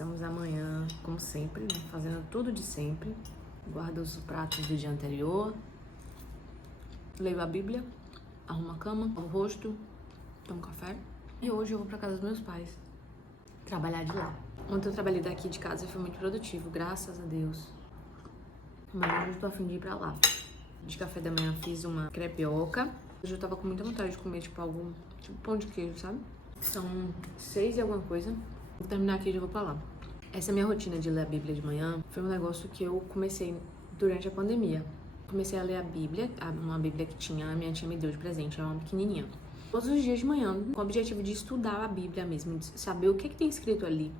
Começamos amanhã, como sempre, né? Fazendo tudo de sempre. Guardo os pratos do dia anterior, leio a Bíblia, arrumo a cama, o rosto, tomo café. E hoje eu vou pra casa dos meus pais, trabalhar de lá. Ontem eu trabalhei daqui de casa e foi muito produtivo, graças a Deus. Mas hoje eu tô a fim de ir pra lá. De café da manhã fiz uma crepioca. Hoje eu tava com muita vontade de comer, tipo, algum pão de queijo, sabe? São 6 e alguma coisa. Vou terminar aqui e já vou pra lá. Essa minha rotina de ler a Bíblia de manhã foi um negócio que eu comecei durante a pandemia. Comecei a ler a Bíblia, uma Bíblia que a minha tia me deu de presente, era uma pequenininha. Todos os dias de manhã, com o objetivo de estudar a Bíblia mesmo, de saber o que tem escrito ali.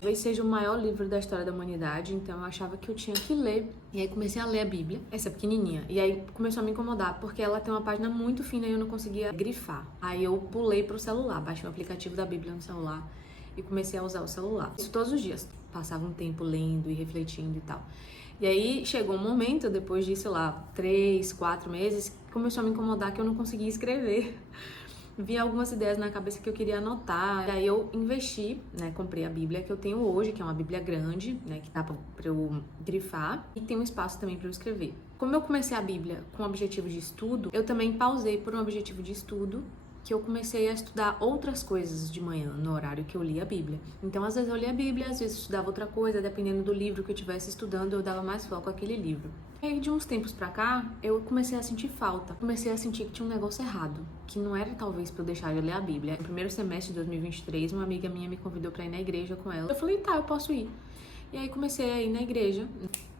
Talvez seja o maior livro da história da humanidade, então eu achava que eu tinha que ler. E aí comecei a ler a Bíblia, essa pequenininha. E aí começou a me incomodar, porque ela tem uma página muito fina e eu não conseguia grifar. Aí eu pulei pro celular, baixei o aplicativo da Bíblia no celular e comecei a usar o celular. Isso todos os dias. Passava um tempo lendo e refletindo e tal. E aí chegou um momento, depois de, sei lá, 3, 4 meses, começou a me incomodar que eu não conseguia escrever. Vinha algumas ideias na cabeça que eu queria anotar. Daí eu investi, né? Comprei a Bíblia que eu tenho hoje, que é uma Bíblia grande, né? Que dá pra eu grifar. E tem um espaço também pra eu escrever. Como eu comecei a Bíblia com o objetivo de estudo, eu também pausei por um objetivo de estudo, que eu comecei a estudar outras coisas de manhã, no horário que eu lia a Bíblia. Então, às vezes eu lia a Bíblia, às vezes eu estudava outra coisa, dependendo do livro que eu estivesse estudando, eu dava mais foco àquele livro. E aí, de uns tempos pra cá, eu comecei a sentir falta. Comecei a sentir que tinha um negócio errado, que não era talvez pra eu deixar de ler a Bíblia. No primeiro semestre de 2023, uma amiga minha me convidou pra ir na igreja com ela. Eu falei, tá, eu posso ir. E aí comecei a ir na igreja.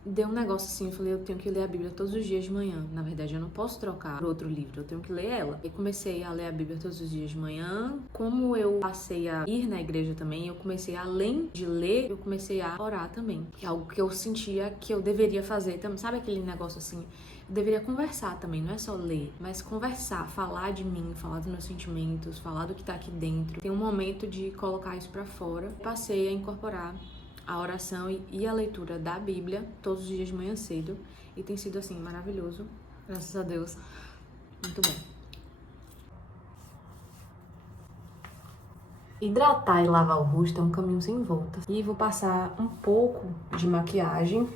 Deu um negócio assim, eu falei, eu tenho que ler a Bíblia todos os dias de manhã. Na verdade, eu não posso trocar por outro livro, eu tenho que ler ela. E comecei a ler a Bíblia todos os dias de manhã. Como eu passei a ir na igreja também, eu comecei, além de ler, eu comecei a orar também. Que é algo que eu sentia que eu deveria fazer. Sabe aquele negócio assim? Eu deveria conversar também, não é só ler, mas conversar, falar de mim, falar dos meus sentimentos, falar do que tá aqui dentro. Tem um momento de colocar isso pra fora. Passei a incorporar a oração e a leitura da Bíblia todos os dias de manhã cedo. E tem sido, assim, maravilhoso. Graças a Deus. Muito bom. Hidratar e lavar o rosto é um caminho sem volta. E vou passar um pouco de maquiagem.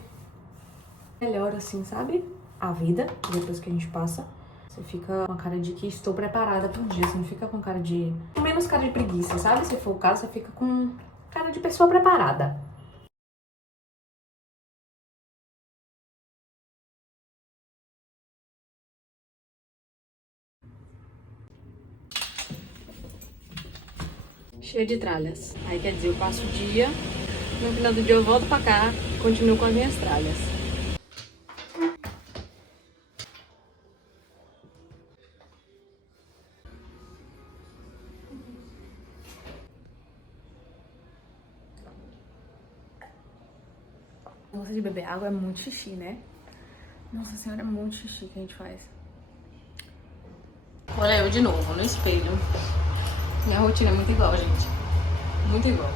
Melhora, assim, sabe? A vida, depois que a gente passa. Você fica com a cara de que estou preparada pro dia. Você não fica com cara de... menos cara de preguiça, sabe? Se for o caso, você fica com cara de pessoa preparada. Cheia de tralhas. Aí quer dizer, eu passo o dia, no final do dia eu volto pra cá, continuo com as minhas tralhas. O negócio de beber água é muito xixi, né? Nossa senhora, é muito xixi que a gente faz. Olha eu de novo, no espelho. Minha rotina é muito igual, gente. Muito igual.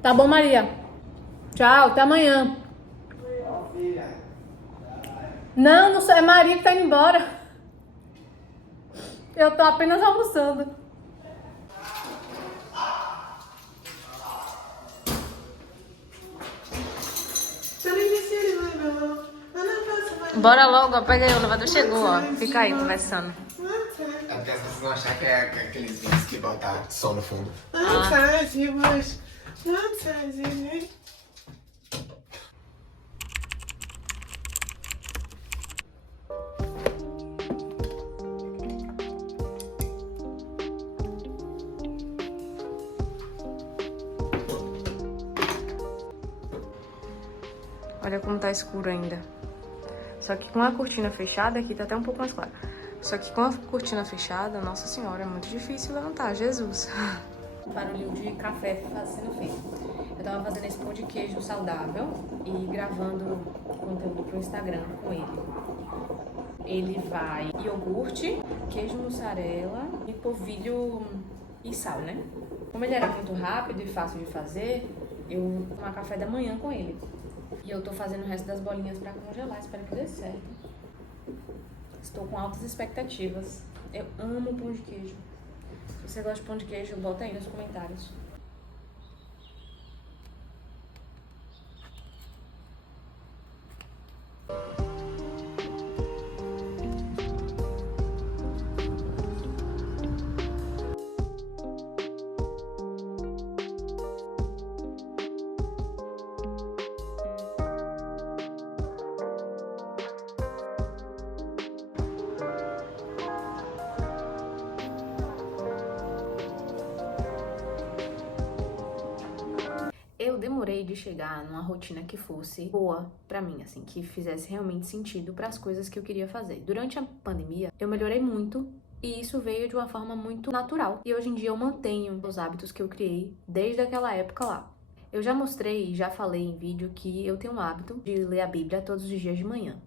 Tá bom, Maria. Tchau, até amanhã. Não, não sou, é Maria que tá indo embora. Eu tô apenas almoçando. Bora logo, pega aí, o elevador chegou, ó. Fica aí conversando. É porque as pessoas vão achar que é aqueles vídeos que botam som no fundo. Olha como tá escuro ainda. Só que com a cortina fechada, aqui tá até um pouco mais claro. Só que com a cortina fechada, nossa senhora, é muito difícil levantar, Jesus. Barulhinho de café sendo feito. Eu tava fazendo esse pão de queijo saudável e gravando conteúdo pro Instagram com ele. Ele vai iogurte, queijo mussarela e polvilho e sal, né? Como ele era muito rápido e fácil de fazer, eu tomava café da manhã com ele. E eu tô fazendo o resto das bolinhas pra congelar, espero que dê certo. Estou com altas expectativas. Eu amo pão de queijo. Se você gosta de pão de queijo, bota aí nos comentários. Eu demorei de chegar numa rotina que fosse boa pra mim, assim, que fizesse realmente sentido para as coisas que eu queria fazer. Durante a pandemia, eu melhorei muito e isso veio de uma forma muito natural. E hoje em dia eu mantenho os hábitos que eu criei desde aquela época lá. Eu já mostrei e já falei em vídeo que eu tenho um hábito de ler a Bíblia todos os dias de manhã.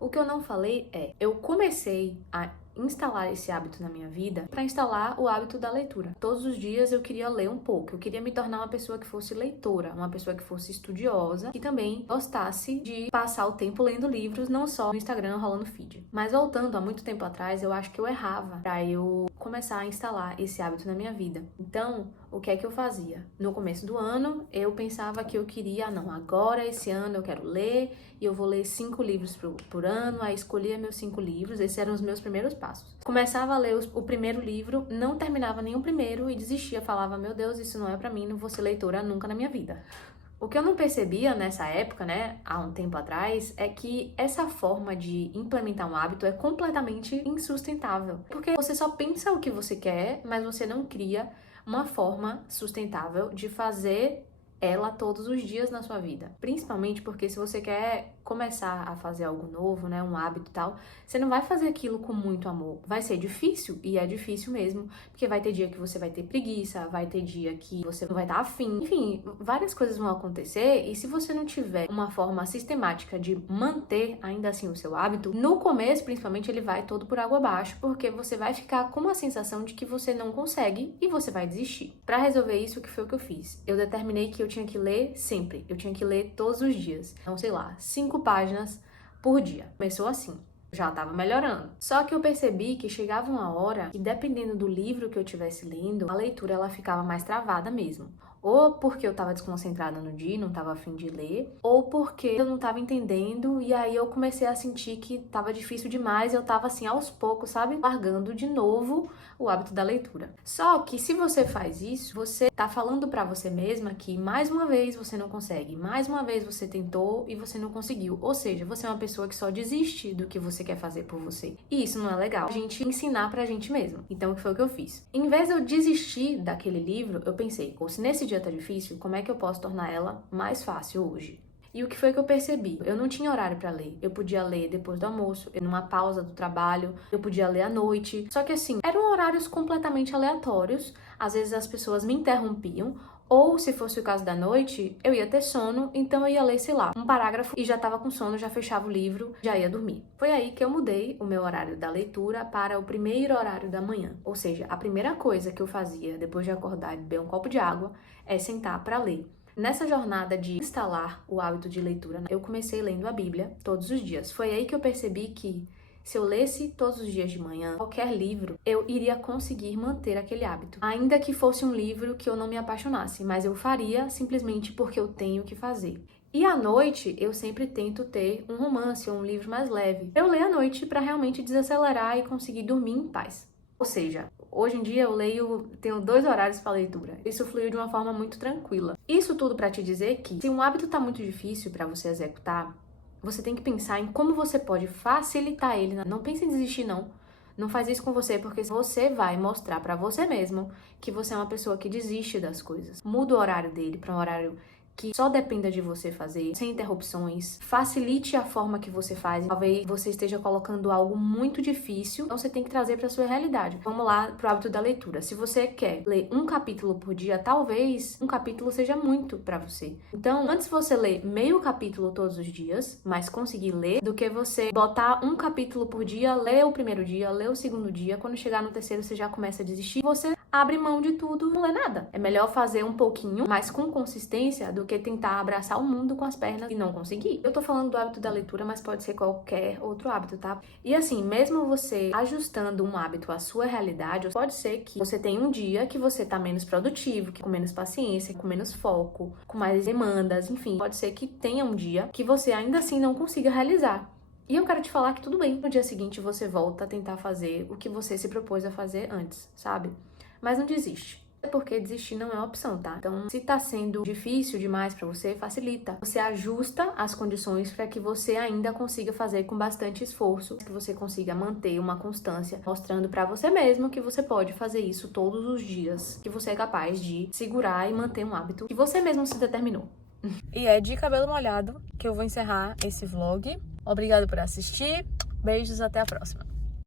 O que eu não falei é, eu comecei a instalar esse hábito na minha vida para instalar o hábito da leitura. Todos os dias eu queria ler um pouco, eu queria me tornar uma pessoa que fosse leitora, uma pessoa que fosse estudiosa e também gostasse de passar o tempo lendo livros, não só no Instagram rolando feed. Mas voltando a muito tempo atrás, eu acho que eu errava para eu começar a instalar esse hábito na minha vida. Então, o que é que eu fazia? No começo do ano, eu pensava que eu queria, não, agora esse ano eu quero ler e eu vou ler 5 livros por ano, aí escolhia meus 5 livros, esses eram os meus primeiros passos. Começava a ler o primeiro livro, não terminava nem o primeiro e desistia, falava, meu Deus, isso não é pra mim, não vou ser leitora nunca na minha vida. O que eu não percebia nessa época, né, há um tempo atrás, é que essa forma de implementar um hábito é completamente insustentável. Porque você só pensa o que você quer, mas você não cria uma forma sustentável de fazer ela todos os dias na sua vida. Principalmente porque se você quer começar a fazer algo novo, né, um hábito e tal, você não vai fazer aquilo com muito amor. Vai ser difícil, e é difícil mesmo, porque vai ter dia que você vai ter preguiça, vai ter dia que você não vai estar afim. Enfim, várias coisas vão acontecer, e se você não tiver uma forma sistemática de manter ainda assim o seu hábito, no começo, principalmente, ele vai todo por água abaixo, porque você vai ficar com uma sensação de que você não consegue e você vai desistir. Para resolver isso, o que foi o que eu fiz? Eu determinei que eu tinha que ler sempre, eu tinha que ler todos os dias. Então, sei lá, 5 páginas por dia. Começou assim. Já estava melhorando. Só que eu percebi que chegava uma hora que, dependendo do livro que eu estivesse lendo, a leitura ela ficava mais travada mesmo. Ou porque eu estava desconcentrada no dia, não estava a fim de ler, ou porque eu não estava entendendo e aí eu comecei a sentir que estava difícil demais, eu estava assim aos poucos, sabe, largando de novo o hábito da leitura. Só que se você faz isso, você tá falando pra você mesma que mais uma vez você não consegue, mais uma vez você tentou e você não conseguiu. Ou seja, você é uma pessoa que só desiste do que você quer fazer por você. E isso não é legal. A gente ensinar pra gente mesmo. Então, o que foi o que eu fiz? Em vez de eu desistir daquele livro, eu pensei, pô, se nesse dia tá difícil, como é que eu posso tornar ela mais fácil hoje? E o que foi que eu percebi? Eu não tinha horário pra ler. Eu podia ler depois do almoço, numa pausa do trabalho, eu podia ler à noite. Só que assim, eram horários completamente aleatórios. Às vezes as pessoas me interrompiam, ou se fosse o caso da noite, eu ia ter sono, então eu ia ler, sei lá, um parágrafo e já tava com sono, já fechava o livro, já ia dormir. Foi aí que eu mudei o meu horário da leitura para o primeiro horário da manhã. Ou seja, a primeira coisa que eu fazia depois de acordar e beber um copo de água é sentar para ler. Nessa jornada de instalar o hábito de leitura, eu comecei lendo a Bíblia todos os dias. Foi aí que eu percebi que se eu lesse todos os dias de manhã, qualquer livro, eu iria conseguir manter aquele hábito. Ainda que fosse um livro que eu não me apaixonasse, mas eu faria simplesmente porque eu tenho que fazer. E à noite, eu sempre tento ter um romance ou um livro mais leve. Eu leio à noite para realmente desacelerar e conseguir dormir em paz. Ou seja, hoje em dia eu tenho 2 horários para leitura. Isso fluiu de uma forma muito tranquila. Isso tudo para te dizer que se um hábito tá muito difícil para você executar, você tem que pensar em como você pode facilitar ele. Não pense em desistir, não. Não faz isso com você, porque você vai mostrar para você mesmo que você é uma pessoa que desiste das coisas. Muda o horário dele para um horário que só dependa de você fazer, sem interrupções. Facilite a forma que você faz. Talvez você esteja colocando algo muito difícil, então você tem que trazer para sua realidade. Vamos lá pro hábito da leitura. Se você quer ler um capítulo por dia, talvez um capítulo seja muito para você. Então, antes você ler meio capítulo todos os dias, mas conseguir ler, do que você botar um capítulo por dia, ler o primeiro dia, ler o segundo dia, quando chegar no terceiro você já começa a desistir, você abre mão de tudo, não lê nada. É melhor fazer um pouquinho, mas com consistência, do que tentar abraçar o mundo com as pernas e não conseguir. Eu tô falando do hábito da leitura, mas pode ser qualquer outro hábito, tá? E assim, mesmo você ajustando um hábito à sua realidade, pode ser que você tenha um dia que você tá menos produtivo, com menos paciência, com menos foco, com mais demandas, enfim. Pode ser que tenha um dia que você ainda assim não consiga realizar. E eu quero te falar que tudo bem. No dia seguinte você volta a tentar fazer o que você se propôs a fazer antes, sabe? Mas não desiste. É porque desistir não é uma opção, tá? Então, se tá sendo difícil demais pra você, facilita. Você ajusta as condições para que você ainda consiga fazer com bastante esforço, que você consiga manter uma constância, mostrando pra você mesmo que você pode fazer isso todos os dias, que você é capaz de segurar e manter um hábito que você mesmo se determinou. E é de cabelo molhado que eu vou encerrar esse vlog. Obrigada por assistir. Beijos, até a próxima.